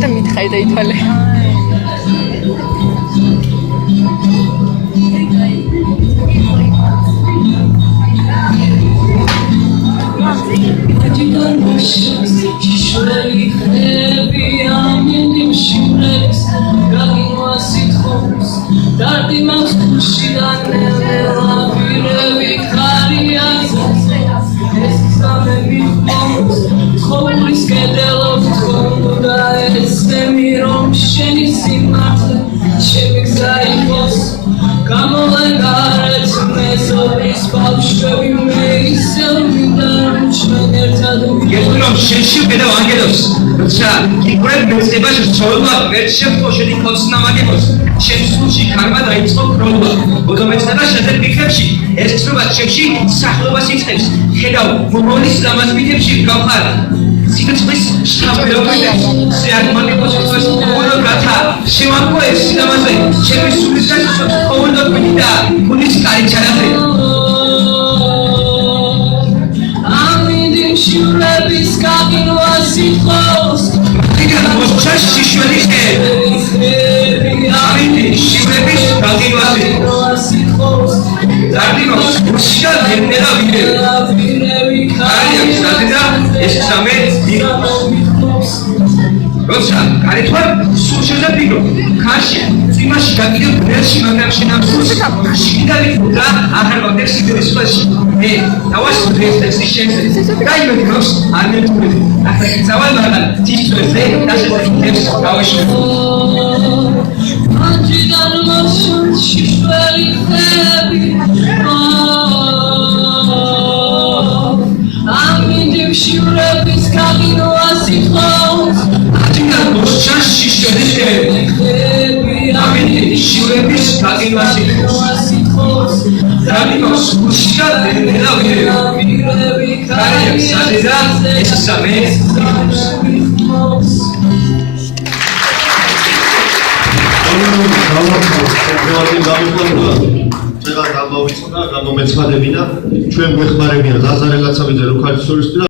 და მითხარი და ითვალე. Შენში ხედავ ანგელოს, როცა იგვრებ მეცნებას სწორულად ვერჩევ ხოშეთი კოცნამაგებოს, შენ სულში ქარმა დაიწყო პრობა, მოგამეცნება შენთან ფიქრებში, ეს ცნობა ჩემში სახლობას იწევს, ხედავ მომავლის ლამაზბითებში გავხარ, სიცოცხლის შთამბეჭდებით, შეარმაგებოს ხოს ყოველდღე რათა, შევამკოეს სილამაზე, ჩემი სულის გასწორ ყოველდღე კვიდი და გულის კარი ჩანაზე. Shurabis kagin wasifos Tigan mochash shishwelike Amini shurabis kagin wasifos Zardinos ushal gendera vire Ariak sadida esame dikos Rosa karitwar sushoza biro Kashi Zimashi gagide bunershi magamshi namsus Shida vikudra ahar vagder sidiris fashi Tavaş süreçte şemse kaybediyoruz anlatıyoruz. Artık zavallılar tişörtse taşıdık hepsi kavuşuyor. Acıdan başım şifreli tebi. Amindim şurabis kagin vasifos. Acıdan başım şifreli tebi. Amindim şurabis kagin vasifos. Zardinos ushal gendera vire Ariak sadida esame dikos ჩვენ გვეხმარებიან ლაზარე ლაცავიძე რუხალის სულისტი